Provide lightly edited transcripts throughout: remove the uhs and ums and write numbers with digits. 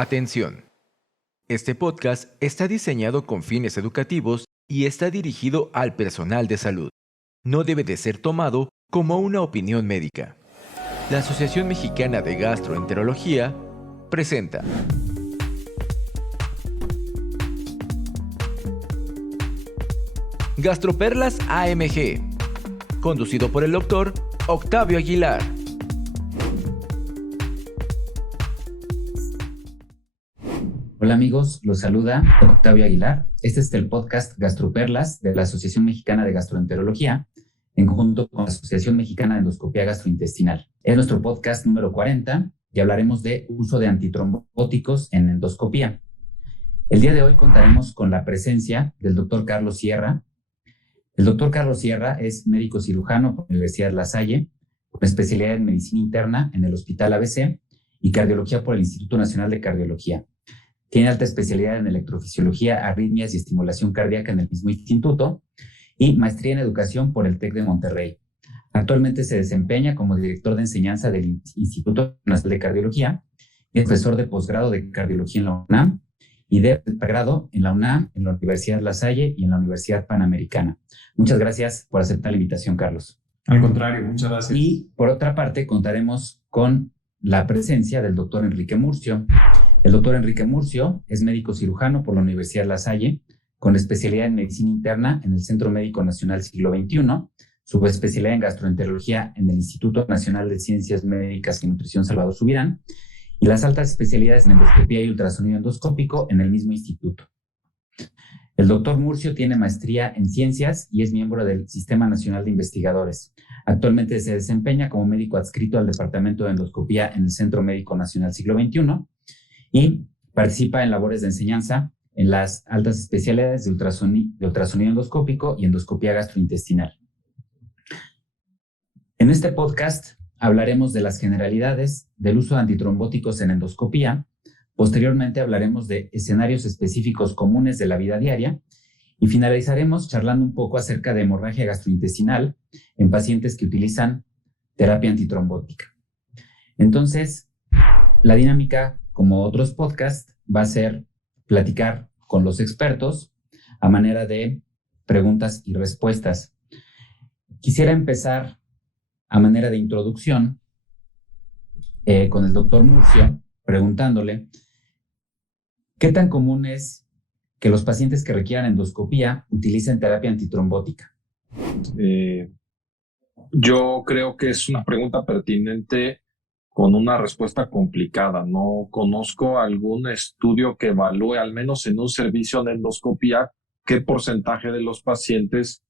Atención. Este podcast está diseñado con fines educativos y está dirigido al personal de salud. No debe de ser tomado como una opinión médica. La Asociación Mexicana de Gastroenterología presenta Gastroperlas AMG, conducido por el doctor Octavio Aguilar. Hola amigos, los saluda Octavio Aguilar. Este es el podcast Gastroperlas de la Asociación Mexicana de Gastroenterología, en conjunto con la Asociación Mexicana de Endoscopía Gastrointestinal. Es nuestro podcast número 40 y hablaremos de uso de antitrombóticos en endoscopía. El día de hoy contaremos con la presencia del doctor Carlos Sierra. El doctor Carlos Sierra es médico cirujano por la Universidad La Salle, con especialidad en medicina interna en el Hospital ABC y cardiología por el Instituto Nacional de Cardiología. Tiene alta especialidad en electrofisiología, arritmias y estimulación cardíaca en el mismo instituto y maestría en educación por el TEC de Monterrey. Actualmente se desempeña como director de enseñanza del Instituto Nacional de Cardiología y profesor de posgrado de cardiología en la UNAM y de pregrado en la UNAM, en la Universidad La Salle y en la Universidad Panamericana. Muchas gracias por aceptar la invitación, Carlos. Al contrario, muchas gracias. Y por otra parte, contaremos con la presencia del doctor Enrique Murcio. El doctor Enrique Murcio es médico cirujano por la Universidad La Salle, con especialidad en medicina interna en el Centro Médico Nacional Siglo XXI, subespecialidad en gastroenterología en el Instituto Nacional de Ciencias Médicas y Nutrición Salvador Subirán, y las altas especialidades en endoscopía y ultrasonido endoscópico en el mismo instituto. El doctor Murcio tiene maestría en ciencias y es miembro del Sistema Nacional de Investigadores. Actualmente se desempeña como médico adscrito al Departamento de Endoscopía en el Centro Médico Nacional Siglo XXI y participa en labores de enseñanza en las altas especialidades de ultrasonido endoscópico y endoscopía gastrointestinal. En este podcast hablaremos de las generalidades del uso de antitrombóticos en endoscopía. Posteriormente hablaremos de escenarios específicos comunes de la vida diaria y finalizaremos charlando un poco acerca de hemorragia gastrointestinal en pacientes que utilizan terapia antitrombótica. Entonces, la dinámica, como otros podcasts, va a ser platicar con los expertos a manera de preguntas y respuestas. Quisiera empezar a manera de introducción con el doctor Murcio, preguntándole ¿qué tan común es que los pacientes que requieran endoscopía utilicen terapia antitrombótica? Yo creo que es una pregunta pertinente con una respuesta complicada. No conozco algún estudio que evalúe, al menos en un servicio de endoscopía, qué porcentaje de los pacientes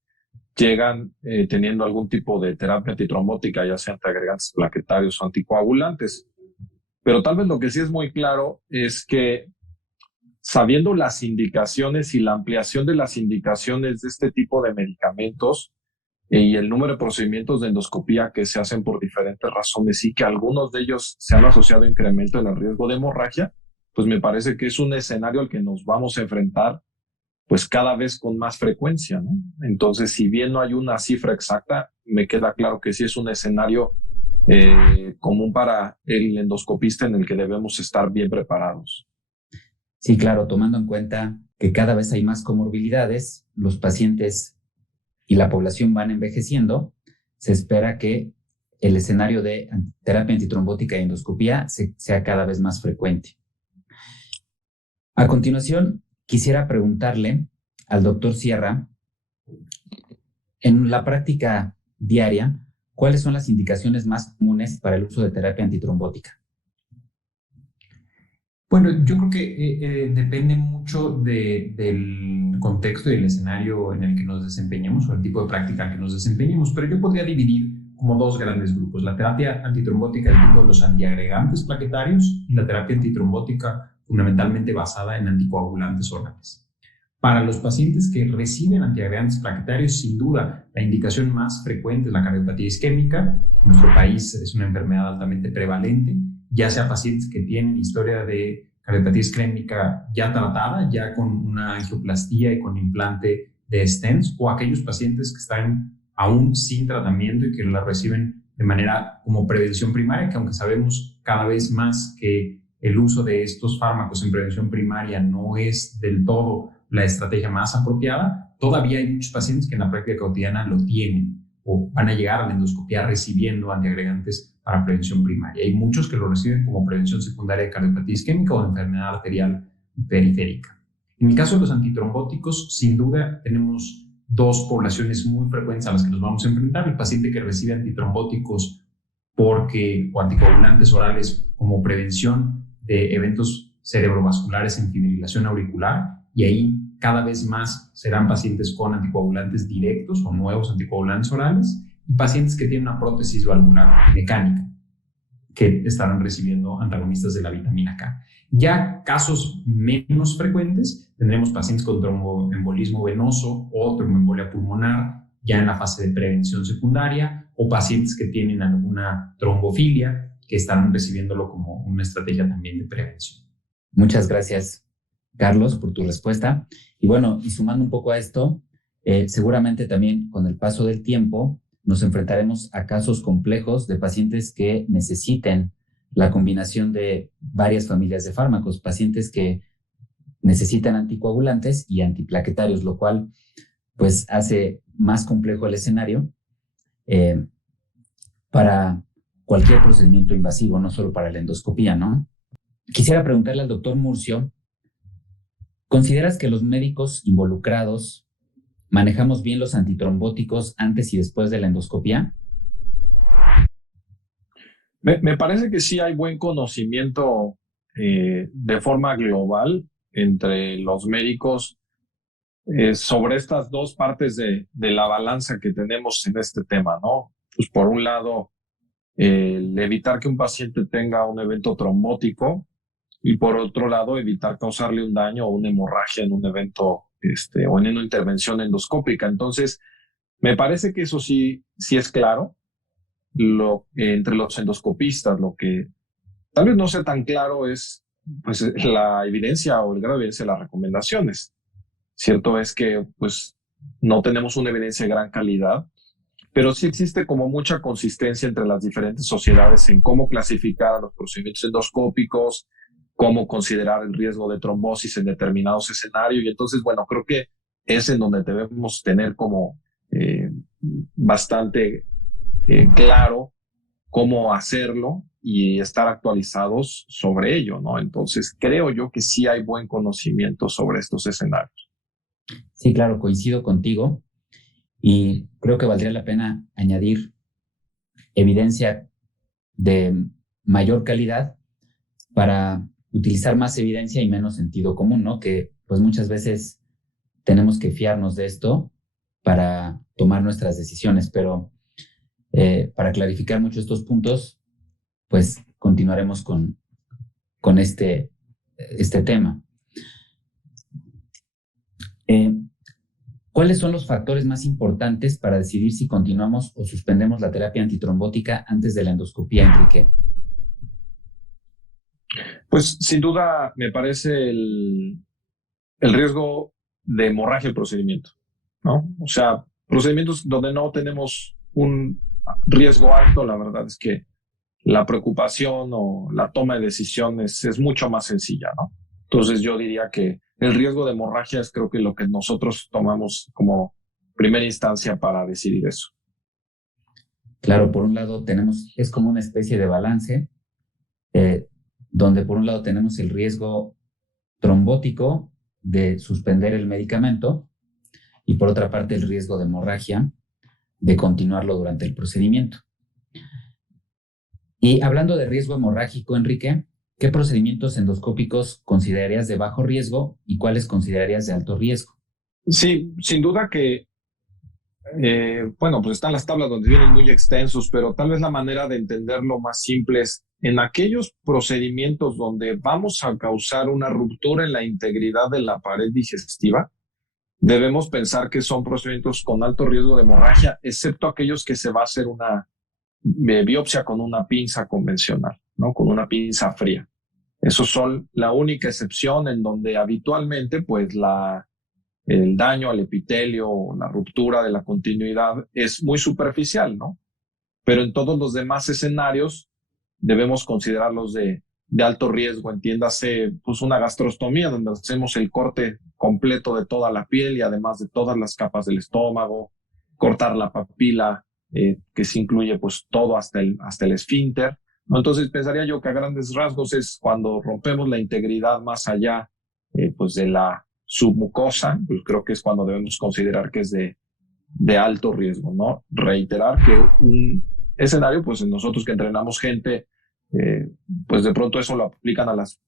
llegan teniendo algún tipo de terapia antitrombótica, ya sea antiagregantes plaquetarios o anticoagulantes. Pero tal vez lo que sí es muy claro es que sabiendo las indicaciones y la ampliación de las indicaciones de este tipo de medicamentos y el número de procedimientos de endoscopía que se hacen por diferentes razones y que algunos de ellos se han asociado a incremento en el riesgo de hemorragia, pues me parece que es un escenario al que nos vamos a enfrentar pues cada vez con más frecuencia, ¿no? Entonces, si bien no hay una cifra exacta, me queda claro que sí es un escenario común para el endoscopista en el que debemos estar bien preparados. Sí, claro, tomando en cuenta que cada vez hay más comorbilidades, los pacientes y la población van envejeciendo, se espera que el escenario de terapia antitrombótica y endoscopía sea cada vez más frecuente. A continuación, quisiera preguntarle al doctor Sierra, en la práctica diaria, ¿cuáles son las indicaciones más comunes para el uso de terapia antitrombótica? Bueno, yo creo que depende mucho del contexto y del escenario en el que nos desempeñemos o el tipo de práctica en que nos desempeñemos, pero yo podría dividir como dos grandes grupos: la terapia antitrombótica del tipo de los antiagregantes plaquetarios y la terapia antitrombótica fundamentalmente basada en anticoagulantes orales. Para los pacientes que reciben antiagregantes plaquetarios, sin duda, la indicación más frecuente es la cardiopatía isquémica. En nuestro país es una enfermedad altamente prevalente, ya sea pacientes que tienen historia de cardiopatía isquémica ya tratada, ya con una angioplastía y con implante de stents, o aquellos pacientes que están aún sin tratamiento y que la reciben de manera como prevención primaria, que aunque sabemos cada vez más que el uso de estos fármacos en prevención primaria no es del todo la estrategia más apropiada, todavía hay muchos pacientes que en la práctica cotidiana lo tienen o van a llegar a la endoscopía recibiendo antiagregantes para prevención primaria. Hay muchos que lo reciben como prevención secundaria de cardiopatía isquémica o de enfermedad arterial periférica. En el caso de los antitrombóticos, sin duda tenemos dos poblaciones muy frecuentes a las que nos vamos a enfrentar: el paciente que recibe antitrombóticos o anticoagulantes orales como prevención de eventos cerebrovasculares en fibrilación auricular, y ahí cada vez más serán pacientes con anticoagulantes directos o nuevos anticoagulantes orales, y pacientes que tienen una prótesis valvular mecánica que estarán recibiendo antagonistas de la vitamina K. Ya casos menos frecuentes, tendremos pacientes con tromboembolismo venoso o tromboembolia pulmonar ya en la fase de prevención secundaria, o pacientes que tienen alguna trombofilia que están recibiéndolo como una estrategia también de prevención. Muchas gracias, Carlos, por tu respuesta. Y bueno, y sumando un poco a esto, seguramente también con el paso del tiempo nos enfrentaremos a casos complejos de pacientes que necesiten la combinación de varias familias de fármacos, pacientes que necesitan anticoagulantes y antiplaquetarios, lo cual pues hace más complejo el escenario para cualquier procedimiento invasivo, no solo para la endoscopía, ¿no? Quisiera preguntarle al doctor Murcio, ¿consideras que los médicos involucrados manejamos bien los antitrombóticos antes y después de la endoscopía? Me parece que sí hay buen conocimiento de forma global entre los médicos sobre estas dos partes de la balanza que tenemos en este tema, ¿no? Pues por un lado, el evitar que un paciente tenga un evento trombótico, y por otro lado, evitar causarle un daño o una hemorragia en un evento o en una intervención endoscópica. Entonces, me parece que eso sí es claro entre los endoscopistas. Lo que tal vez no sea tan claro es pues la evidencia o el grado de evidencia de las recomendaciones. Cierto es que pues no tenemos una evidencia de gran calidad, pero sí existe como mucha consistencia entre las diferentes sociedades en cómo clasificar a los procedimientos endoscópicos, cómo considerar el riesgo de trombosis en determinados escenarios. Y entonces, bueno, creo que es en donde debemos tener como bastante claro cómo hacerlo y estar actualizados sobre ello, ¿no? Entonces, creo yo que sí hay buen conocimiento sobre estos escenarios. Sí, claro, coincido contigo y creo que valdría la pena añadir evidencia de mayor calidad para utilizar más evidencia y menos sentido común, ¿no? Que pues muchas veces tenemos que fiarnos de esto para tomar nuestras decisiones, pero para clarificar mucho estos puntos, pues continuaremos con este tema. ¿Cuáles son los factores más importantes para decidir si continuamos o suspendemos la terapia antitrombótica antes de la endoscopía, Enrique? Pues sin duda me parece el riesgo de hemorragia del procedimiento, ¿no? O sea, procedimientos donde no tenemos un riesgo alto, la verdad es que la preocupación o la toma de decisiones es mucho más sencilla, ¿no? Entonces yo diría que el riesgo de hemorragia es creo que lo que nosotros tomamos como primera instancia para decidir eso. Claro, por un lado es como una especie de balance, donde por un lado tenemos el riesgo trombótico de suspender el medicamento y por otra parte el riesgo de hemorragia de continuarlo durante el procedimiento. Y hablando de riesgo hemorrágico, Enrique, ¿qué procedimientos endoscópicos considerarías de bajo riesgo y cuáles considerarías de alto riesgo? Sí, sin duda que, bueno, pues están las tablas donde vienen muy extensos, pero tal vez la manera de entenderlo más simple es en aquellos procedimientos donde vamos a causar una ruptura en la integridad de la pared digestiva, debemos pensar que son procedimientos con alto riesgo de hemorragia, excepto aquellos que se va a hacer una biopsia con una pinza convencional, ¿no? Con una pinza fría. Esos son la única excepción en donde habitualmente pues el daño al epitelio o la ruptura de la continuidad es muy superficial, ¿no? Pero en todos los demás escenarios debemos considerarlos de de alto riesgo, entiéndase, pues una gastrostomía donde hacemos el corte completo de toda la piel y además de todas las capas del estómago, cortar la papila, que se incluye pues todo hasta el esfínter, ¿no? Entonces pensaría yo que a grandes rasgos es cuando rompemos la integridad más allá pues de la submucosa, pues creo que es cuando debemos considerar que es de alto riesgo, ¿no? Reiterar que un escenario, pues nosotros que entrenamos gente, pues de pronto eso lo aplican a las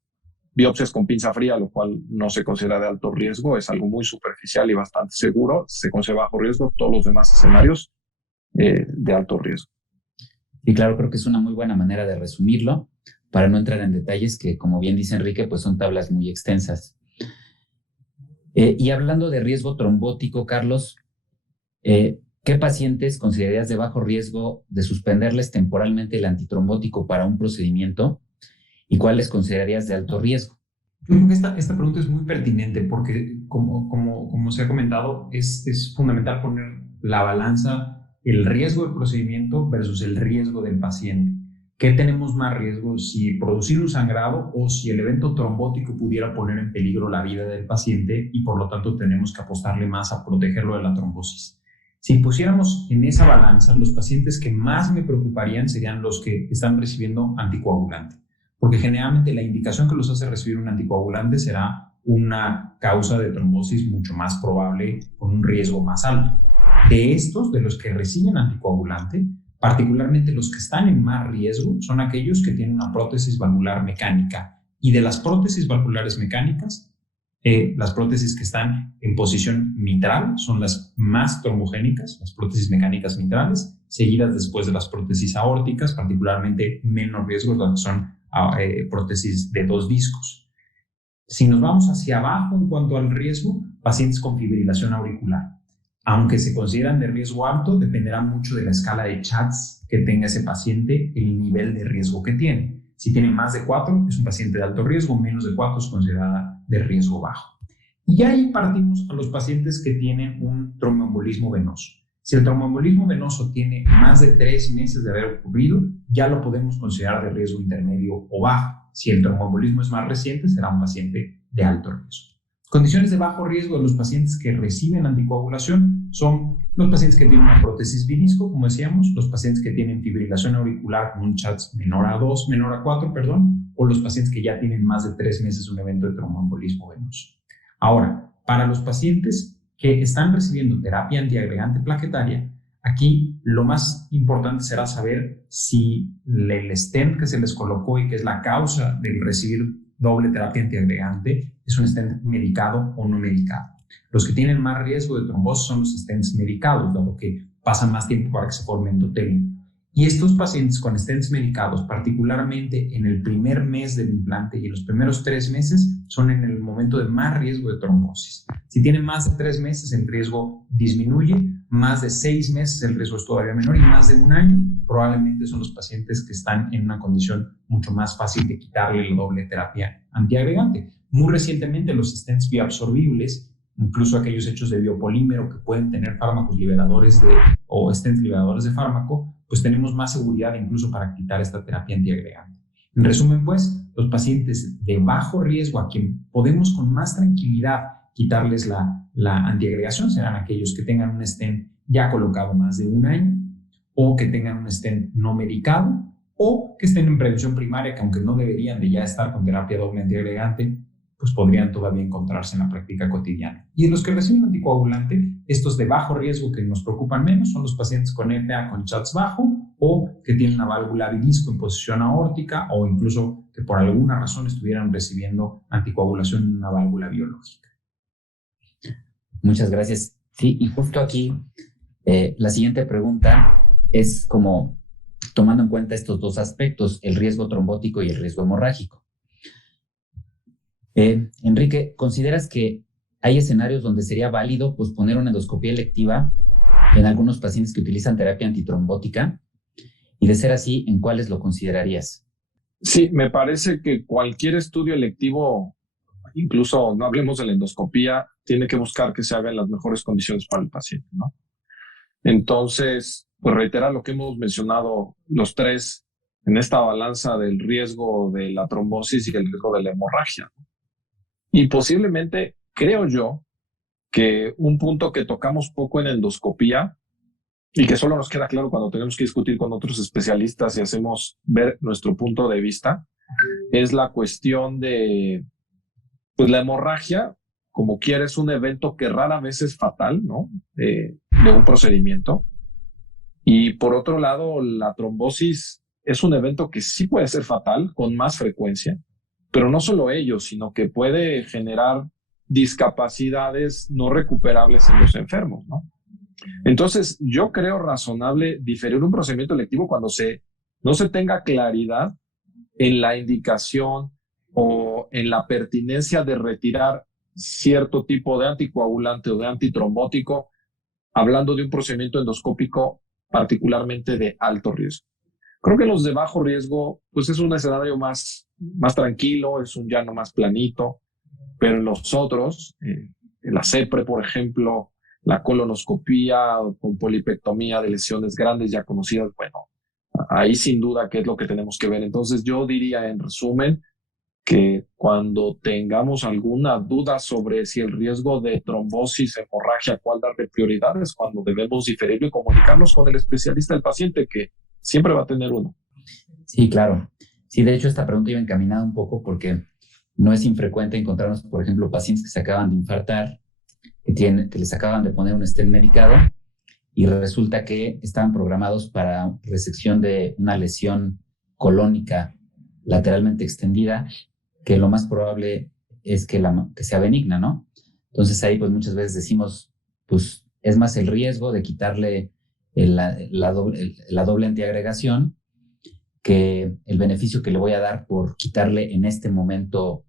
biopsias con pinza fría, lo cual no se considera de alto riesgo, es algo muy superficial y bastante seguro, se considera bajo riesgo, todos los demás escenarios de alto riesgo. Y claro, creo que es una muy buena manera de resumirlo, para no entrar en detalles que, como bien dice Enrique, pues son tablas muy extensas. Y hablando de riesgo trombótico, Carlos, ¿qué pacientes considerarías de bajo riesgo de suspenderles temporalmente el antitrombótico para un procedimiento y cuáles considerarías de alto riesgo? Yo creo que esta pregunta es muy pertinente porque, como se ha comentado, es fundamental poner la balanza el riesgo del procedimiento versus el riesgo del paciente. ¿Qué tenemos más riesgo? Si producir un sangrado o si el evento trombótico pudiera poner en peligro la vida del paciente y por lo tanto tenemos que apostarle más a protegerlo de la trombosis. Si pusiéramos en esa balanza, los pacientes que más me preocuparían serían los que están recibiendo anticoagulante, porque generalmente la indicación que los hace recibir un anticoagulante será una causa de trombosis mucho más probable con un riesgo más alto. De estos, de los que reciben anticoagulante, particularmente los que están en más riesgo son aquellos que tienen una prótesis valvular mecánica. Y de las prótesis valvulares mecánicas, las prótesis que están en posición mitral son las más trombogénicas, las prótesis mecánicas mitrales, seguidas después de las prótesis aórticas, particularmente menos riesgo, las que son prótesis de 2 discos. Si nos vamos hacia abajo en cuanto al riesgo, pacientes con fibrilación auricular. Aunque se consideran de riesgo alto, dependerá mucho de la escala de CHATS que tenga ese paciente, el nivel de riesgo que tiene. Si tiene más de 4, es un paciente de alto riesgo, menos de 4 es considerada de riesgo bajo. Y ahí partimos a los pacientes que tienen un tromboembolismo venoso. Si el tromboembolismo venoso tiene más de 3 meses de haber ocurrido, ya lo podemos considerar de riesgo intermedio o bajo. Si el tromboembolismo es más reciente, será un paciente de alto riesgo. Condiciones de bajo riesgo de los pacientes que reciben anticoagulación son los pacientes que tienen una prótesis bidisco, como decíamos, los pacientes que tienen fibrilación auricular con un CHATS menor a 4, o los pacientes que ya tienen más de 3 meses de un evento de tromboembolismo venoso. Ahora, para los pacientes que están recibiendo terapia antiagregante plaquetaria, aquí lo más importante será saber si el stent que se les colocó y que es la causa del recibir doble terapia antiagregante es un stent medicado o no medicado. Los que tienen más riesgo de trombosis son los stents medicados, dado que pasan más tiempo para que se forme endotelio. Y estos pacientes con stents medicados, particularmente en el primer mes del implante y en los primeros 3 meses, son en el momento de más riesgo de trombosis. Si tienen más de 3 meses, el riesgo disminuye, más de 6 meses el riesgo es todavía menor y más de 1 año probablemente son los pacientes que están en una condición mucho más fácil de quitarle la doble terapia antiagregante. Muy recientemente los stents bioabsorbibles, incluso aquellos hechos de biopolímero que pueden tener fármacos liberadores o stents liberadores de fármaco, pues tenemos más seguridad incluso para quitar esta terapia antiagregante. En resumen, pues, los pacientes de bajo riesgo a quien podemos con más tranquilidad quitarles la antiagregación serán aquellos que tengan un stent ya colocado más de 1 año o que tengan un stent no medicado o que estén en prevención primaria, que aunque no deberían de ya estar con terapia doble antiagregante, pues podrían todavía encontrarse en la práctica cotidiana. Y en los que reciben anticoagulante, estos de bajo riesgo que nos preocupan menos son los pacientes con FA con CHATS bajo o que tienen una válvula bidisco en posición aórtica o incluso que por alguna razón estuvieran recibiendo anticoagulación en una válvula biológica. Muchas gracias. Sí, y justo aquí la siguiente pregunta es como tomando en cuenta estos 2 aspectos, el riesgo trombótico y el riesgo hemorrágico. Enrique, ¿consideras que hay escenarios donde sería válido posponer una endoscopía electiva en algunos pacientes que utilizan terapia antitrombótica? Y de ser así, ¿en cuáles lo considerarías? Sí, me parece que cualquier estudio electivo, incluso no hablemos de la endoscopía, tiene que buscar que se haga en las mejores condiciones para el paciente, ¿no? Entonces, pues reiterar lo que hemos mencionado los 3 en esta balanza del riesgo de la trombosis y el riesgo de la hemorragia. Y posiblemente, creo yo, que un punto que tocamos poco en endoscopía y que solo nos queda claro cuando tenemos que discutir con otros especialistas y hacemos ver nuestro punto de vista, es la cuestión de, pues la hemorragia, como quiera, es un evento que rara vez es fatal, ¿no? De un procedimiento. Y por otro lado, la trombosis es un evento que sí puede ser fatal con más frecuencia, pero no solo ello, sino que puede generar discapacidades no recuperables en los enfermos, ¿no? Entonces, yo creo razonable diferir un procedimiento electivo cuando no se tenga claridad en la indicación o en la pertinencia de retirar cierto tipo de anticoagulante o de antitrombótico, hablando de un procedimiento endoscópico particularmente de alto riesgo. Creo que los de bajo riesgo, pues es un escenario más tranquilo, es un llano más planito, pero en los otros, la CEPRE, por ejemplo, la colonoscopía con polipectomía de lesiones grandes ya conocidas, bueno, ahí sin duda que es lo que tenemos que ver. Entonces yo diría en resumen que cuando tengamos alguna duda sobre si el riesgo de trombosis, hemorragia, cuál darle prioridad, es cuando debemos diferirlo y comunicarnos con el especialista del paciente, que siempre va a tener uno. Sí, claro. Sí, de hecho esta pregunta iba encaminada un poco porque no es infrecuente encontrarnos, por ejemplo, pacientes que se acaban de infartar, que les acaban de poner un stent medicado y resulta que estaban programados para resección de una lesión colónica lateralmente extendida, que lo más probable es que sea benigna, ¿no? Entonces ahí pues muchas veces decimos, pues es más el riesgo de quitarle la doble antiagregación que el beneficio que le voy a dar por quitarle en este momento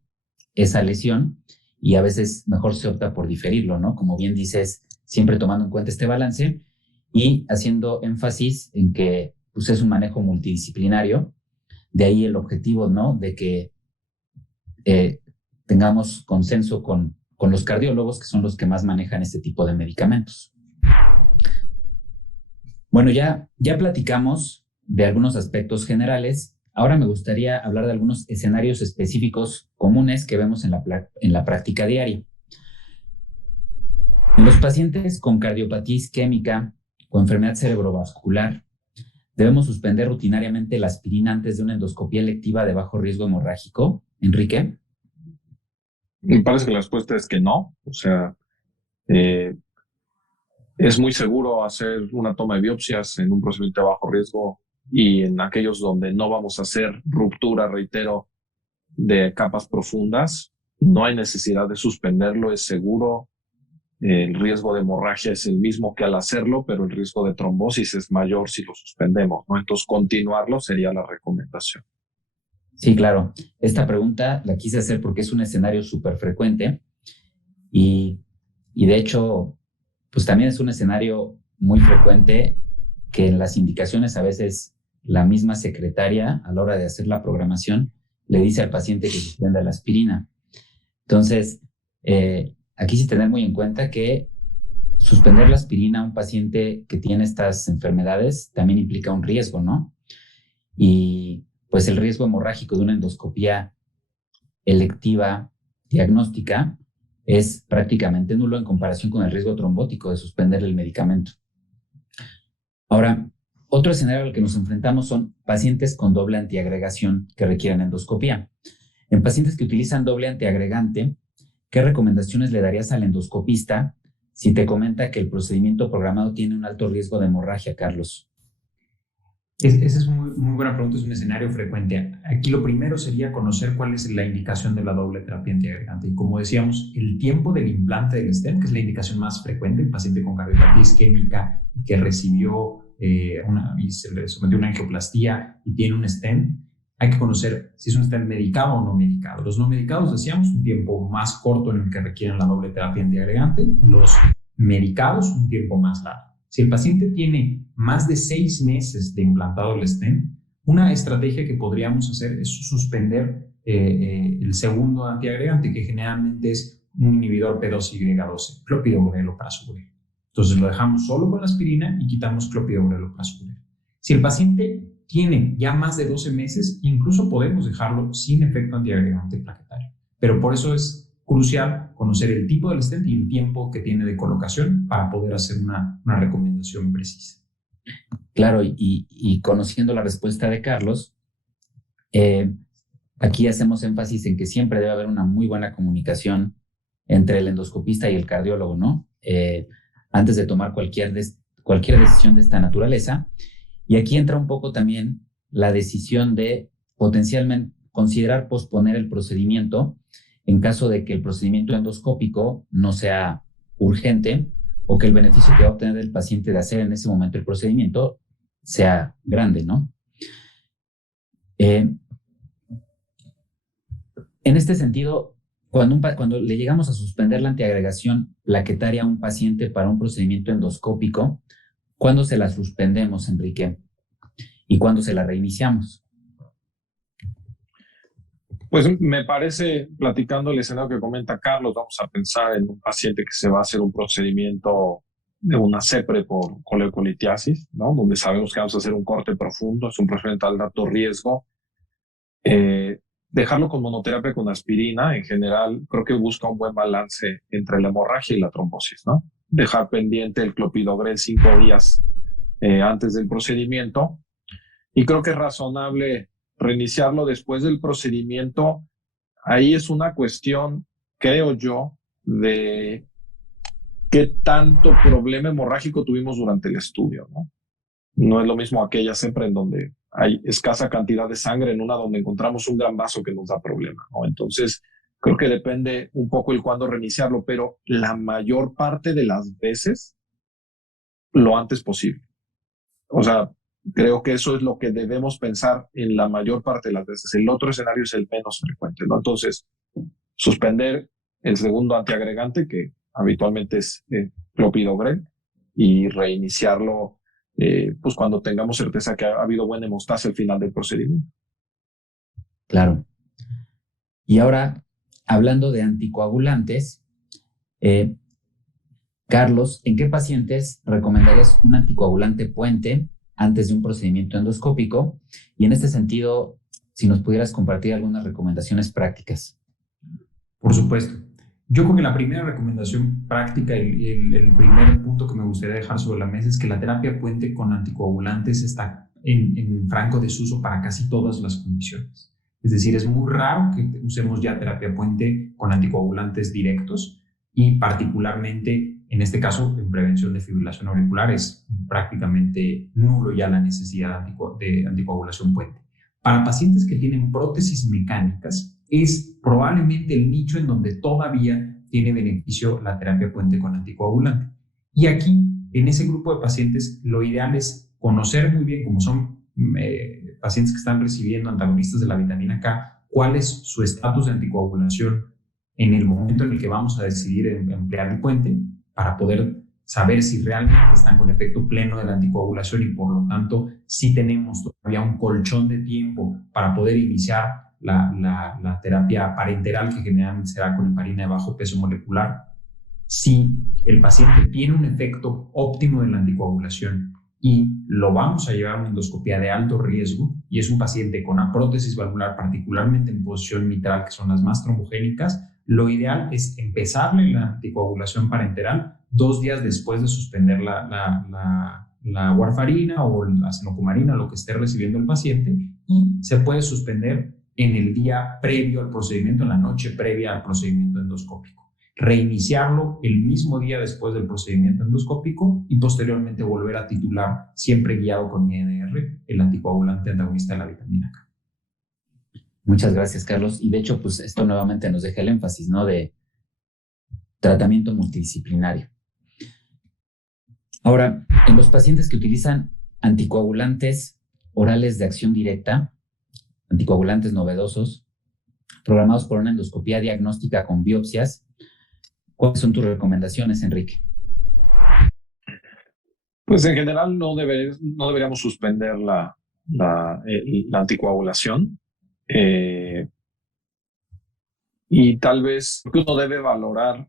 esa lesión, y a veces mejor se opta por diferirlo, ¿no? Como bien dices, siempre tomando en cuenta este balance y haciendo énfasis en que pues, es un manejo multidisciplinario, de ahí el objetivo, ¿no? De que tengamos consenso con los cardiólogos, que son los que más manejan este tipo de medicamentos. Bueno, ya platicamos de algunos aspectos generales. Ahora me gustaría hablar de algunos escenarios específicos comunes que vemos en la práctica diaria. En los pacientes con cardiopatía isquémica o enfermedad cerebrovascular, ¿debemos suspender rutinariamente la aspirina antes de una endoscopía electiva de bajo riesgo hemorrágico? Enrique. Me parece que la respuesta es que no. O sea, es muy seguro hacer una toma de biopsias en un procedimiento de bajo riesgo y en aquellos donde no vamos a hacer ruptura, reitero, de capas profundas. No hay necesidad de suspenderlo, es seguro. El riesgo de hemorragia es el mismo que al hacerlo, pero el riesgo de trombosis es mayor si lo suspendemos, ¿no? Entonces, continuarlo sería la recomendación. Sí, claro. Esta pregunta la quise hacer porque es un escenario súper frecuente y de hecho, pues también es un escenario muy frecuente que en las indicaciones a veces la misma secretaria a la hora de hacer la programación le dice al paciente que suspenda la aspirina. Entonces, aquí sí tener muy en cuenta que suspender la aspirina a un paciente que tiene estas enfermedades también implica un riesgo, ¿no? Y pues el riesgo hemorrágico de una endoscopía electiva diagnóstica es prácticamente nulo en comparación con el riesgo trombótico de suspender el medicamento. Ahora, otro escenario al que nos enfrentamos son pacientes con doble antiagregación que requieren endoscopía. En pacientes que utilizan doble antiagregante, ¿qué recomendaciones le darías al endoscopista si te comenta que el procedimiento programado tiene un alto riesgo de hemorragia, Carlos? Esa es muy buena pregunta, es un escenario frecuente. Aquí lo primero sería conocer cuál es la indicación de la doble terapia antiagregante. Y como decíamos, el tiempo del implante del stent, que es la indicación más frecuente, el paciente con cardiopatía isquémica que recibió y se le sometió a una angioplastía y tiene un stent, hay que conocer si es un stent medicado o no medicado. Los no medicados, decíamos, un tiempo más corto en el que requieren la doble terapia antiagregante. Los medicados, un tiempo más largo. Si el paciente tiene más de 6 meses de implantado el stent, una estrategia que podríamos hacer es suspender el segundo antiagregante, que generalmente es un inhibidor P2Y12, clopidogrel Prasugrel. Entonces lo dejamos solo con la aspirina y quitamos clopidogrel Prasugrel. Si el paciente tiene ya más de 12 meses, incluso podemos dejarlo sin efecto antiagregante plaquetario. Pero por eso es crucial conocer el tipo del stent y el tiempo que tiene de colocación para poder hacer una recomendación precisa. Claro, y conociendo la respuesta de Carlos, aquí hacemos énfasis en que siempre debe haber una muy buena comunicación entre el endoscopista y el cardiólogo, ¿no? Antes de tomar cualquier decisión de esta naturaleza. Y aquí entra un poco también la decisión de potencialmente considerar posponer el procedimiento en caso de que el procedimiento endoscópico no sea urgente o que el beneficio que va a obtener el paciente de hacer en ese momento el procedimiento sea grande, ¿no? En este sentido, cuando le llegamos a suspender la antiagregación plaquetaria a un paciente para un procedimiento endoscópico, ¿cuándo se la suspendemos, Enrique? ¿Y cuándo se la reiniciamos? Pues me parece, platicando el escenario que comenta Carlos, vamos a pensar en un paciente que se va a hacer un procedimiento de una CEPRE por coleocolitiasis, ¿no? Donde sabemos que vamos a hacer un corte profundo, es un procedimiento de alto riesgo. Dejarlo con monoterapia con aspirina, en general, creo que busca un buen balance entre la hemorragia y la trombosis, ¿no? Dejar pendiente el clopidogrel 5 días antes del procedimiento. Y creo que es razonable reiniciarlo después del procedimiento. Ahí es una cuestión, creo yo, de qué tanto problema hemorrágico tuvimos durante el estudio, ¿no? No es lo mismo aquella siempre en donde hay escasa cantidad de sangre, en una donde encontramos un gran vaso que nos da problema, ¿no? Entonces, creo que depende un poco el cuándo reiniciarlo, pero la mayor parte de las veces, lo antes posible. O sea, creo que eso es lo que debemos pensar en la mayor parte de las veces. El otro escenario es el menos frecuente, ¿no? Entonces, suspender el segundo antiagregante, que habitualmente es clopidogrel, y reiniciarlo pues cuando tengamos certeza que ha habido buena hemostasia al final del procedimiento. Claro. Y ahora, hablando de anticoagulantes, Carlos, ¿en qué pacientes recomendarías un anticoagulante puente antes de un procedimiento endoscópico? Y en este sentido, si nos pudieras compartir algunas recomendaciones prácticas. Por supuesto. Yo creo que la primera recomendación práctica y el primer punto que me gustaría dejar sobre la mesa es que la terapia puente con anticoagulantes está en franco desuso para casi todas las condiciones. Es decir, es muy raro que usemos ya terapia puente con anticoagulantes directos y particularmente en este caso en prevención de fibrilación auricular es prácticamente nulo ya la necesidad de anticoagulación puente. Para pacientes que tienen prótesis mecánicas, es probablemente el nicho en donde todavía tiene beneficio la terapia puente con anticoagulante. Y aquí, en ese grupo de pacientes, lo ideal es conocer muy bien, como son pacientes que están recibiendo antagonistas de la vitamina K, cuál es su estatus de anticoagulación en el momento en el que vamos a decidir emplear el puente para poder saber si realmente están con efecto pleno de la anticoagulación y por lo tanto si tenemos todavía un colchón de tiempo para poder iniciar la terapia parenteral que generalmente será con heparina de bajo peso molecular. Si el paciente tiene un efecto óptimo de la anticoagulación y lo vamos a llevar a una endoscopia de alto riesgo y es un paciente con una prótesis valvular particularmente en posición mitral que son las más trombogénicas, lo ideal es empezarle la anticoagulación parenteral 2 días después de suspender la warfarina o la cenocumarina, lo que esté recibiendo el paciente, y se puede suspender en el día previo al procedimiento, en la noche previa al procedimiento endoscópico. Reiniciarlo el mismo día después del procedimiento endoscópico y posteriormente volver a titular, siempre guiado con INR, el anticoagulante antagonista de la vitamina K. Muchas gracias, Carlos. Y de hecho, pues esto nuevamente nos deja el énfasis, ¿no? De tratamiento multidisciplinario. Ahora, en los pacientes que utilizan anticoagulantes orales de acción directa, anticoagulantes novedosos, programados por una endoscopía diagnóstica con biopsias, ¿cuáles son tus recomendaciones, Enrique? Pues en general no deberíamos suspender la anticoagulación. Y tal vez uno debe valorar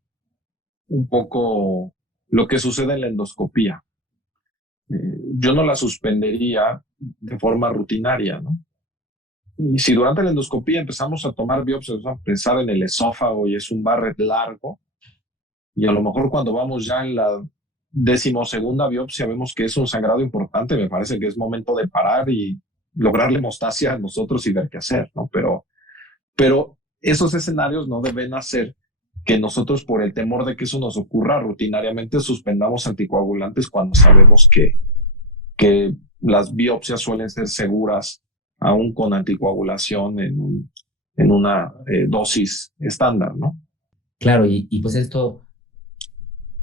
un poco lo que sucede en la endoscopía. yo no la suspendería de forma rutinaria, ¿no? Y si durante la endoscopía empezamos a tomar biopsias, a pensar en el esófago y es un Barrett largo, y a lo mejor cuando vamos ya en la 12ª biopsia vemos que es un sangrado importante, me parece que es momento de parar y lograr la hemostasia a nosotros y ver qué hacer, ¿no? Pero esos escenarios no deben hacer que nosotros, por el temor de que eso nos ocurra rutinariamente, suspendamos anticoagulantes cuando sabemos que las biopsias suelen ser seguras aún con anticoagulación en una dosis estándar, ¿no? Claro, y pues esto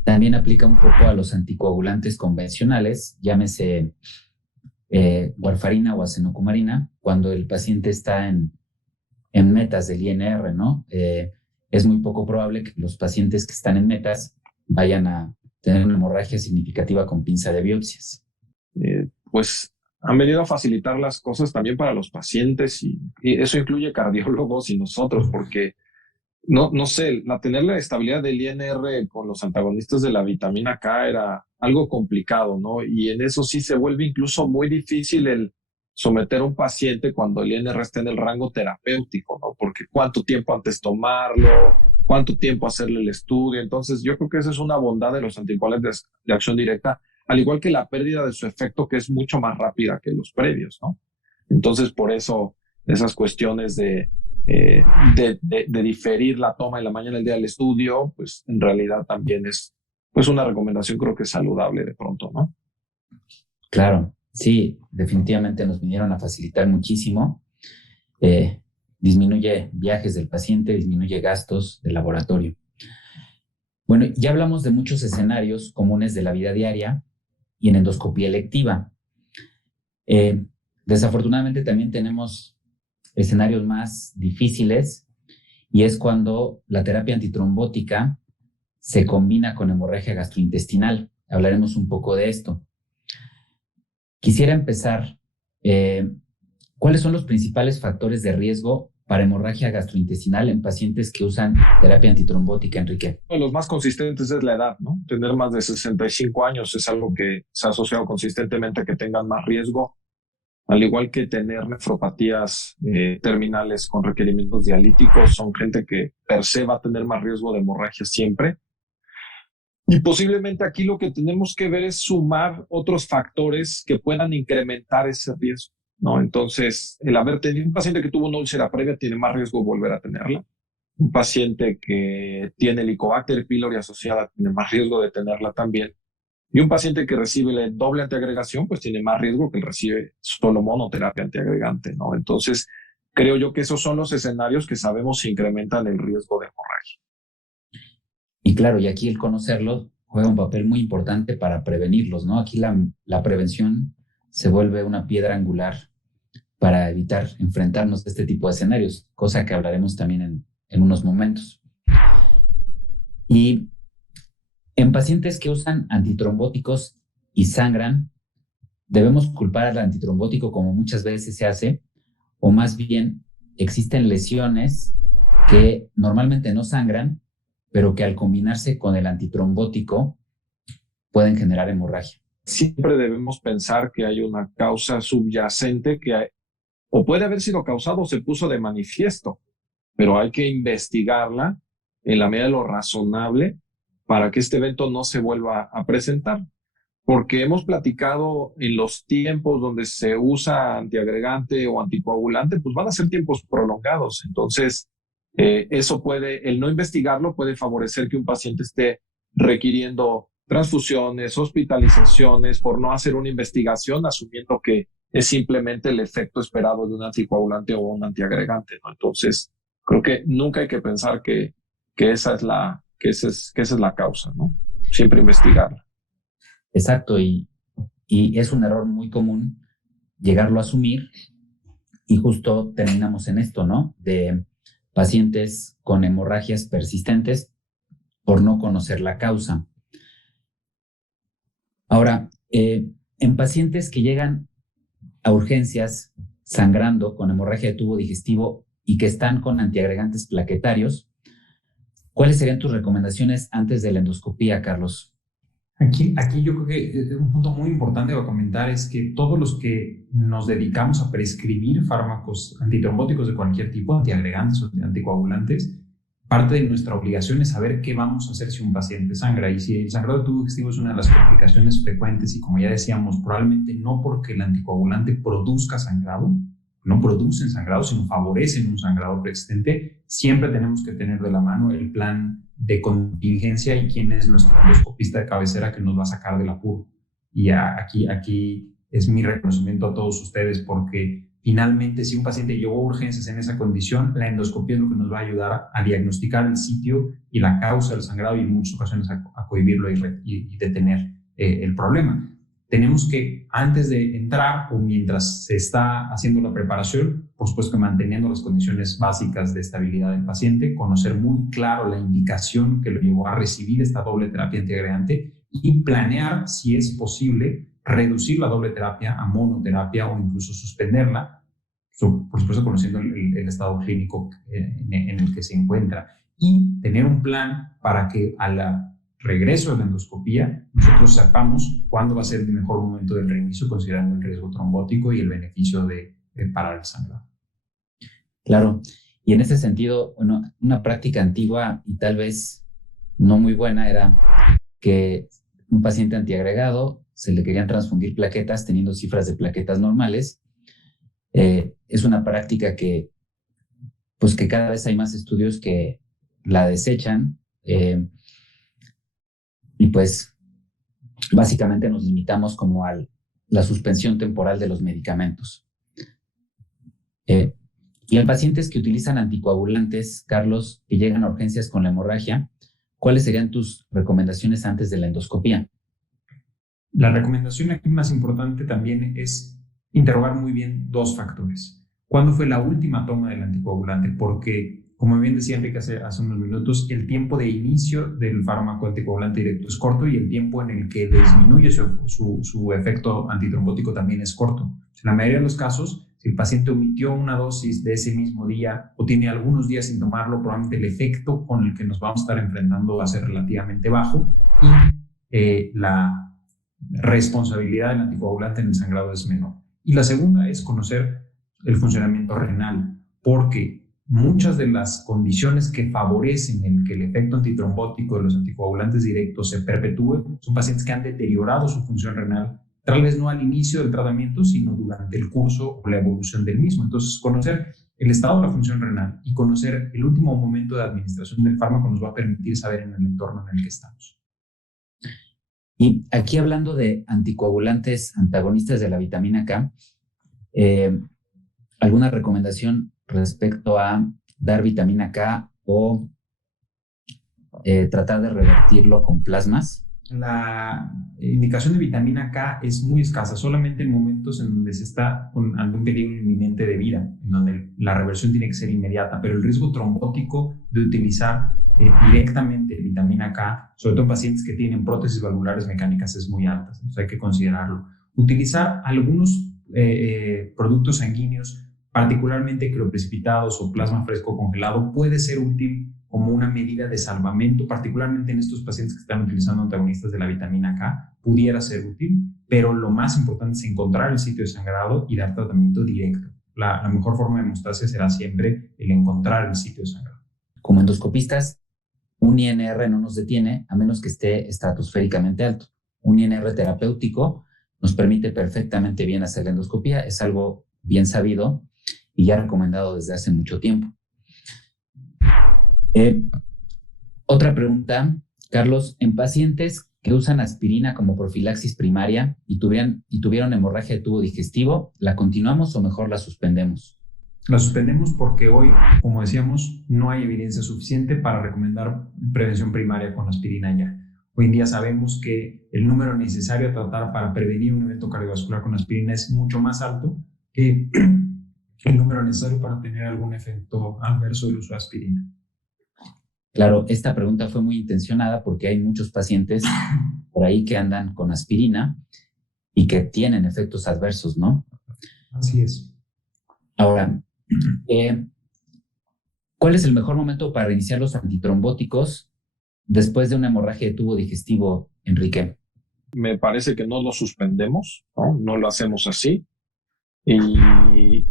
también aplica un poco a los anticoagulantes convencionales, llámese warfarina o acenocumarina, cuando el paciente está en metas del INR, ¿no? Es muy poco probable que los pacientes que están en metas vayan a tener una hemorragia significativa con pinza de biopsias. Pues han venido a facilitar las cosas también para los pacientes y eso incluye cardiólogos y nosotros, porque no sé, tener la estabilidad del INR con los antagonistas de la vitamina K era algo complicado, ¿no? Y en eso sí se vuelve incluso muy difícil el someter a un paciente cuando el INR está en el rango terapéutico, ¿no? Porque cuánto tiempo antes tomarlo, cuánto tiempo hacerle el estudio. Entonces, yo creo que esa es una bondad de los anticoagulantes de acción directa, al igual que la pérdida de su efecto, que es mucho más rápida que los previos, ¿no? Entonces, por eso, esas cuestiones de diferir la toma en la mañana el día del estudio, pues en realidad también es pues una recomendación, creo que saludable de pronto, ¿no? Claro, sí, definitivamente nos vinieron a facilitar muchísimo. Disminuye viajes del paciente, disminuye gastos de laboratorio. Bueno, ya hablamos de muchos escenarios comunes de la vida diaria y en endoscopía electiva. Desafortunadamente también tenemos escenarios más difíciles y es cuando la terapia antitrombótica se combina con hemorragia gastrointestinal. Hablaremos un poco de esto. Quisiera empezar, ¿cuáles son los principales factores de riesgo para hemorragia gastrointestinal en pacientes que usan terapia antitrombótica, Enrique? Uno de los más consistentes es la edad, ¿no? Tener más de 65 años es algo que se ha asociado consistentemente a que tengan más riesgo, al igual que tener nefropatías terminales con requerimientos dialíticos. Son gente que per se va a tener más riesgo de hemorragia siempre. Y posiblemente aquí lo que tenemos que ver es sumar otros factores que puedan incrementar ese riesgo, ¿no? Entonces, el haber tenido un paciente que tuvo una úlcera previa tiene más riesgo de volver a tenerla. Un paciente que tiene Helicobacter pylori asociada tiene más riesgo de tenerla también. Y un paciente que recibe la doble antiagregación, pues tiene más riesgo que el recibe solo monoterapia antiagregante, ¿no? Entonces, creo yo que esos son los escenarios que sabemos incrementan el riesgo de hemorragia. Y claro, y aquí el conocerlos juega un papel muy importante para prevenirlos, ¿no? Aquí la prevención se vuelve una piedra angular para evitar enfrentarnos a este tipo de escenarios, cosa que hablaremos también en unos momentos. Y en pacientes que usan antitrombóticos y sangran, ¿debemos culpar al antitrombótico como muchas veces se hace? O más bien, existen lesiones que normalmente no sangran, pero que al combinarse con el antitrombótico pueden generar hemorragia. Siempre debemos pensar que hay una causa subyacente o puede haber sido causada o se puso de manifiesto, pero hay que investigarla en la medida de lo razonable para que este evento no se vuelva a presentar. Porque hemos platicado en los tiempos donde se usa antiagregante o anticoagulante, pues van a ser tiempos prolongados. Entonces, eso el no investigarlo puede favorecer que un paciente esté requiriendo transfusiones, hospitalizaciones, por no hacer una investigación, asumiendo que es simplemente el efecto esperado de un anticoagulante o un antiagregante, ¿no? Entonces, creo que nunca hay que pensar que esa es la causa, ¿no? Siempre investigarla. Exacto, y es un error muy común llegarlo a asumir y justo terminamos en esto, ¿no? De pacientes con hemorragias persistentes por no conocer la causa. Ahora, en pacientes que llegan a urgencias sangrando con hemorragia de tubo digestivo y que están con antiagregantes plaquetarios, ¿cuáles serían tus recomendaciones antes de la endoscopía, Carlos? Aquí yo creo que un punto muy importante a comentar es que todos los que nos dedicamos a prescribir fármacos antitrombóticos de cualquier tipo, antiagregantes o anticoagulantes, parte de nuestra obligación es saber qué vamos a hacer si un paciente sangra. Y si el sangrado de tubo digestivo es una de las complicaciones frecuentes y, como ya decíamos, probablemente no porque el anticoagulante produzca sangrado, no producen sangrado, sino favorecen un sangrado preexistente, siempre tenemos que tener de la mano el plan de contingencia y quién es nuestro endoscopista de cabecera que nos va a sacar del apuro. Y aquí es mi reconocimiento a todos ustedes, porque finalmente, si un paciente llegó a urgencias en esa condición, la endoscopia es lo que nos va a ayudar a diagnosticar el sitio y la causa del sangrado y en muchas ocasiones a cohibirlo y detener el problema. Tenemos que, antes de entrar o mientras se está haciendo la preparación, por supuesto que manteniendo las condiciones básicas de estabilidad del paciente, conocer muy claro la indicación que lo llevó a recibir esta doble terapia antiagregante y planear, si es posible, reducir la doble terapia a monoterapia o incluso suspenderla, por supuesto conociendo el estado clínico en el que se encuentra, y tener un plan para que a la regreso de la endoscopía nosotros sepamos cuándo va a ser el mejor momento del reinicio, considerando el riesgo trombótico y el beneficio de parar el sangrado. Claro, y en ese sentido, bueno, una práctica antigua y tal vez no muy buena era que un paciente antiagregado se le querían transfundir plaquetas teniendo cifras de plaquetas normales. Es una práctica que cada vez hay más estudios que la desechan, y pues básicamente nos limitamos como a la suspensión temporal de los medicamentos. Y en pacientes que utilizan anticoagulantes, Carlos, que llegan a urgencias con la hemorragia, ¿cuáles serían tus recomendaciones antes de la endoscopía? La recomendación aquí más importante también es interrogar muy bien dos factores. ¿Cuándo fue la última toma del anticoagulante? Porque, como bien decía Enrique hace unos minutos, el tiempo de inicio del fármaco anticoagulante directo es corto y el tiempo en el que disminuye su efecto antitrombótico también es corto. En la mayoría de los casos, si el paciente omitió una dosis de ese mismo día o tiene algunos días sin tomarlo, probablemente el efecto con el que nos vamos a estar enfrentando va a ser relativamente bajo y la responsabilidad del anticoagulante en el sangrado es menor. Y la segunda es conocer el funcionamiento renal, porque muchas de las condiciones que favorecen que el efecto antitrombótico de los anticoagulantes directos se perpetúe son pacientes que han deteriorado su función renal, tal vez no al inicio del tratamiento, sino durante el curso o la evolución del mismo. Entonces, conocer el estado de la función renal y conocer el último momento de administración del fármaco nos va a permitir saber en el entorno en el que estamos. Y aquí, hablando de anticoagulantes antagonistas de la vitamina K, ¿alguna recomendación respecto a dar vitamina K o tratar de revertirlo con plasmas? La indicación de vitamina K es muy escasa, solamente en momentos en donde se está ante un peligro inminente de vida, en donde la reversión tiene que ser inmediata, pero el riesgo trombótico de utilizar directamente vitamina K, sobre todo en pacientes que tienen prótesis valvulares mecánicas, es muy alta, entonces hay que considerarlo. Utilizar algunos productos sanguíneos, particularmente crioprecipitados o plasma fresco congelado, puede ser útil como una medida de salvamento, particularmente en estos pacientes que están utilizando antagonistas de la vitamina K, pudiera ser útil, pero lo más importante es encontrar el sitio de sangrado y dar tratamiento directo. La mejor forma de mostrarse será siempre el encontrar el sitio de sangrado. Como endoscopistas, un INR no nos detiene a menos que esté estratosféricamente alto. Un INR terapéutico nos permite perfectamente bien hacer la endoscopía, es algo bien sabido y ya recomendado desde hace mucho tiempo. Otra pregunta, Carlos, en pacientes que usan aspirina como profilaxis primaria y tuvieron hemorragia de tubo digestivo, ¿la continuamos o mejor la suspendemos? La suspendemos porque hoy, como decíamos, no hay evidencia suficiente para recomendar prevención primaria con aspirina ya. Hoy en día sabemos que el número necesario a tratar para prevenir un evento cardiovascular con aspirina es mucho más alto que el número necesario para tener algún efecto adverso del uso de aspirina. Claro, esta pregunta fue muy intencionada porque hay muchos pacientes por ahí que andan con aspirina y que tienen efectos adversos, ¿no? Así es. Ahora, ¿cuál es el mejor momento para reiniciar los antitrombóticos después de una hemorragia de tubo digestivo, Enrique? me parece que no lo suspendemos, ¿no? No lo hacemos así. Y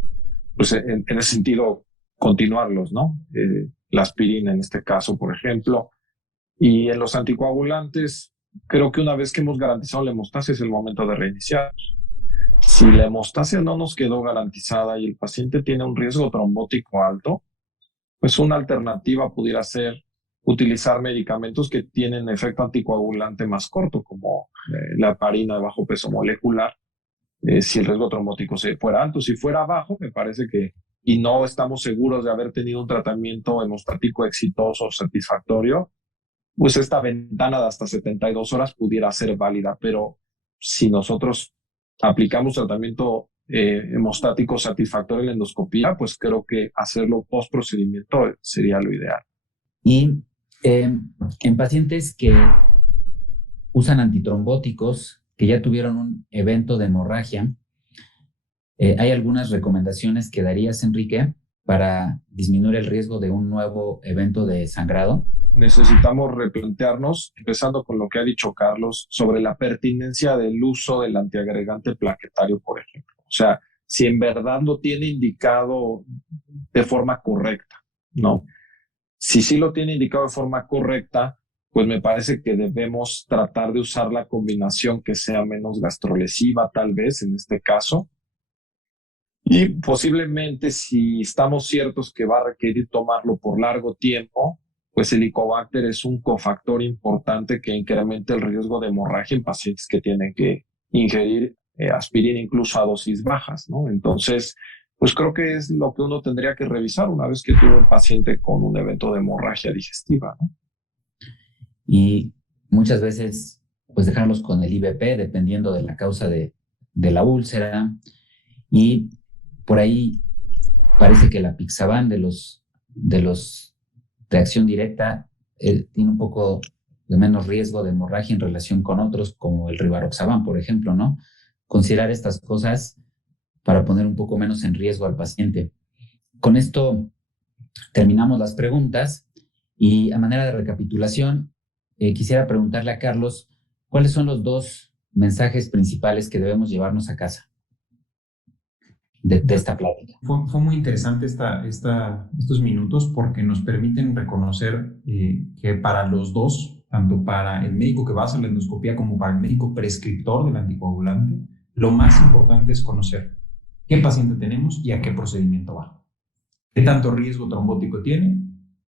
pues en ese sentido, continuarlos, ¿no? La aspirina en este caso, por ejemplo. Y en los anticoagulantes, creo que una vez que hemos garantizado la hemostasia es el momento de reiniciar. Si la hemostasia no nos quedó garantizada y el paciente tiene un riesgo trombótico alto, pues una alternativa pudiera ser utilizar medicamentos que tienen efecto anticoagulante más corto, como la heparina de bajo peso molecular, si el riesgo trombótico se fuera alto. Si fuera bajo, me parece que, y no estamos seguros de haber tenido un tratamiento hemostático exitoso o satisfactorio, pues esta ventana de hasta 72 horas pudiera ser válida. Pero si nosotros aplicamos tratamiento hemostático satisfactorio en la endoscopía, pues creo que hacerlo post procedimiento sería lo ideal. Y en pacientes que usan antitrombóticos, que ya tuvieron un evento de hemorragia, ¿hay algunas recomendaciones que darías, Enrique, para disminuir el riesgo de un nuevo evento de sangrado? Necesitamos replantearnos, empezando con lo que ha dicho Carlos, sobre la pertinencia del uso del antiagregante plaquetario, por ejemplo. O sea, si en verdad lo tiene indicado de forma correcta, ¿no? Si sí lo tiene indicado de forma correcta, pues me parece que debemos tratar de usar la combinación que sea menos gastrolesiva, tal vez, en este caso. Y posiblemente, si estamos ciertos que va a requerir tomarlo por largo tiempo, pues el Helicobacter es un cofactor importante que incrementa el riesgo de hemorragia en pacientes que tienen que ingerir aspirina incluso a dosis bajas, ¿no? Entonces, pues creo que es lo que uno tendría que revisar una vez que tuvo un paciente con un evento de hemorragia digestiva, ¿no? Y muchas veces, pues dejarlos con el IBP, dependiendo de la causa de la úlcera. Y por ahí parece que la Pixaban de los de acción directa tiene un poco de menos riesgo de hemorragia en relación con otros, como el Rivaroxaban, por ejemplo, ¿no? Considerar estas cosas para poner un poco menos en riesgo al paciente. Con esto terminamos las preguntas y a manera de recapitulación, quisiera preguntarle a Carlos, ¿cuáles son los 2 mensajes principales que debemos llevarnos a casa de esta plática? Fue muy interesante estos minutos porque nos permiten reconocer que para los dos, tanto para el médico que va a hacer la endoscopía como para el médico prescriptor del anticoagulante, lo más importante es conocer qué paciente tenemos y a qué procedimiento va. ¿Qué tanto riesgo trombótico tiene?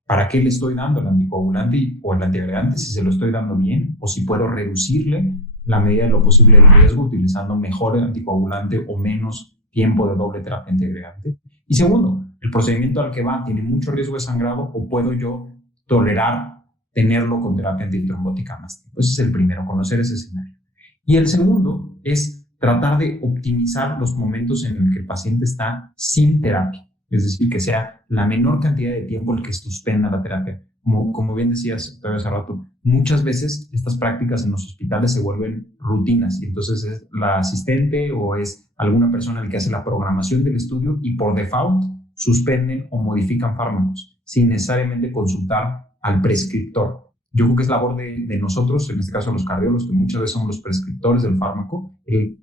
¿Para qué le estoy dando el anticoagulante o el antiagregante? Si se lo estoy dando bien o si puedo reducirle la medida de lo posible el riesgo utilizando mejor el anticoagulante o menos tiempo de doble terapia antiagregante. Y segundo, el procedimiento al que va tiene mucho riesgo de sangrado o puedo yo tolerar tenerlo con terapia antitrombótica más tiempo. Ese es el primero, conocer ese escenario. Y el segundo es tratar de optimizar los momentos en el que el paciente está sin terapia. Es decir, que sea la menor cantidad de tiempo el que suspenda la terapia. Como bien decías todavía hace rato, muchas veces estas prácticas en los hospitales se vuelven rutinas y entonces es la asistente o es alguna persona el que hace la programación del estudio y por default suspenden o modifican fármacos sin necesariamente consultar al prescriptor. Yo creo que es labor de nosotros, en este caso los cardiólogos, que muchas veces son los prescriptores del fármaco,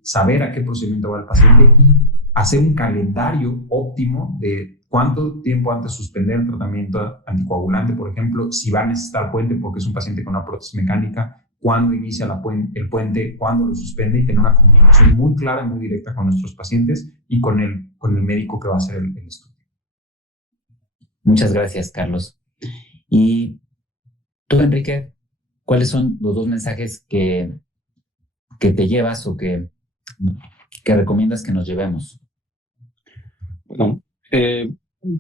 saber a qué procedimiento va el paciente y hacer un calendario óptimo de cuánto tiempo antes suspender el tratamiento anticoagulante, por ejemplo, si va a necesitar puente porque es un paciente con una prótesis mecánica, cuándo inicia el puente, cuándo lo suspende y tener una comunicación muy clara y muy directa con nuestros pacientes y con el médico que va a hacer el estudio. Muchas gracias, Carlos. Y tú, Enrique, ¿cuáles son los 2 mensajes que te llevas o que recomiendas que nos llevemos? Bueno,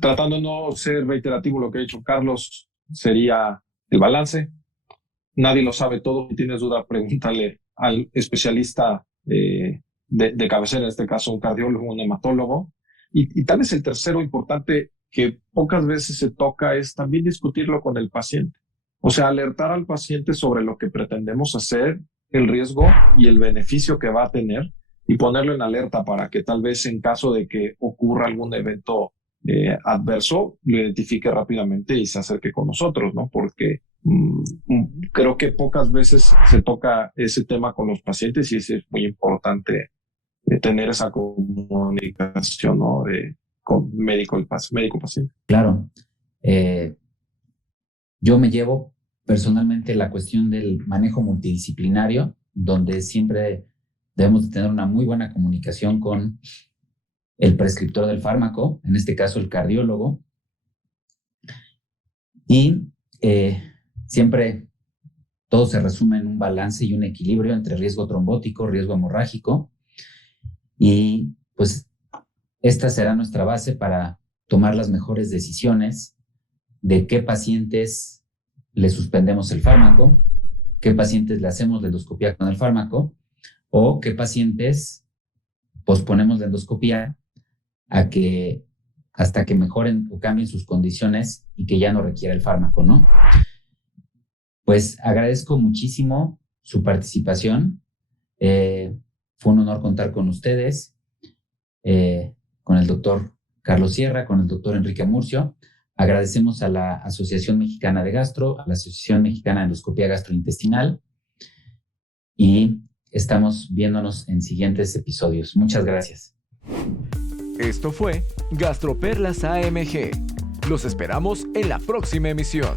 tratando de no ser reiterativo lo que ha dicho Carlos, sería el balance. Nadie lo sabe todo. Si tienes duda, pregúntale al especialista de cabecera, en este caso un cardiólogo, un hematólogo. Y tal vez el tercero importante que pocas veces se toca es también discutirlo con el paciente. O sea, alertar al paciente sobre lo que pretendemos hacer, el riesgo y el beneficio que va a tener y ponerlo en alerta para que tal vez en caso de que ocurra algún evento adverso, lo identifique rápidamente y se acerque con nosotros, ¿no? Porque Creo que pocas veces se toca ese tema con los pacientes y es muy importante tener esa comunicación, ¿no? Con médico-paciente. Claro. Yo me llevo personalmente la cuestión del manejo multidisciplinario, donde siempre debemos de tener una muy buena comunicación con el prescriptor del fármaco, en este caso el cardiólogo, y siempre todo se resume en un balance y un equilibrio entre riesgo trombótico, riesgo hemorrágico, y pues esta será nuestra base para tomar las mejores decisiones de qué pacientes le suspendemos el fármaco, qué pacientes le hacemos la endoscopía con el fármaco o qué pacientes posponemos la endoscopía hasta que mejoren o cambien sus condiciones y que ya no requiera el fármaco, ¿no? Pues agradezco muchísimo su participación. Fue un honor contar con ustedes, con el doctor Carlos Sierra, con el doctor Enrique Murcio. Agradecemos a la Asociación Mexicana de Gastro, a la Asociación Mexicana de Endoscopía Gastrointestinal y estamos viéndonos en siguientes episodios. Muchas gracias. Esto fue GastroPerlas AMG. Los esperamos en la próxima emisión.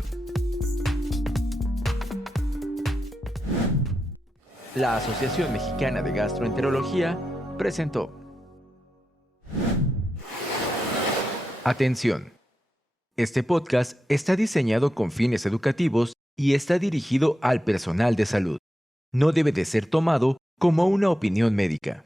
La Asociación Mexicana de Gastroenterología presentó. Atención. Este podcast está diseñado con fines educativos y está dirigido al personal de salud. No debe de ser tomado como una opinión médica.